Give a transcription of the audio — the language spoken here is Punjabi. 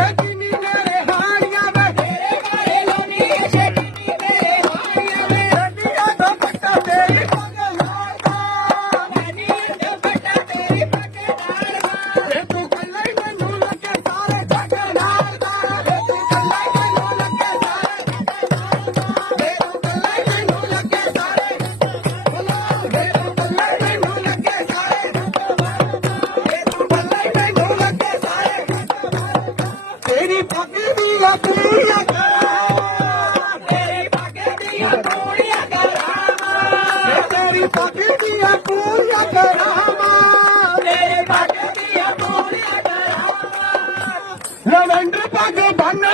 ਛੇਤੀ ਮੇਰੇ ਹਾਣੀਆਂ ਵੇ ਤੇਰੇ ਬਾਰੇ ਲਾਉਣੀ ਛੇਤੀ ਮੇਰੇ ਹਾਣੀਆਂ ਵੇ ਨੰਨੀਆਂ ਦਾ ਪੱਟਾ ਤੇਰੀ ਪੱਗ ਲਾਲਦਾ ਨੰਨੀਆਂ ਦਾ ਪੱਟਾ ਤੇਰੀ ਪੱਗ ਲਾਲਦਾ ਵੇ ਤੂੰ ਕੱਲਾ ਹੀ ਮੈਨੂੰ ਲੱਗੇ ਸਾਰੇ ਜੱਗ ਲਾਲਦਾ ਵੇ ਤੂੰ ਕੱਲਾ ਹੀ ਮੈਨੂੰ ਲੱਗੇ ਸਾਰੇ ਜੱਗ ਲਾਲਦਾ ਵੇ ਤੂੰ ਕੱਲਾ ਹੀ ਮੈਨੂੰ ਲੱਗੇ ਸਾਰੇ ਵੇ ਤੂੰ ਕੱਲਾ ਹੀ ਮੈਨੂੰ ਲੱਗੇ ਸਾਰੇ ਵੇ ਤੂੰ ਕੱਲਾ ਹੀ ਮੈਨੂੰ ਲੱਗੇ ਸਾਰੇ ਤੇਰੀ ਪੱਗ ਦੀਆਂ ਪੂਰੀਆਂ ਕਰਾਵਾਂ ਤੇਰੀ ਪੱਗ ਦੀਆਂ ਪੂਰੀਆਂ ਕਰਾਵਾਂ ਤੇਰੀ ਪੱਗ ਦੀਆਂ ਪੂਰੀਆਂ ਕਰਾਵਾਂ ਤੇਰੀ ਪੱਗ ਦੀਆਂ ਪੂਰੀਆਂ ਕਰਾਵਾਂ ਲਵੈਂਡਰ ਪੱਗ ਬੰਨ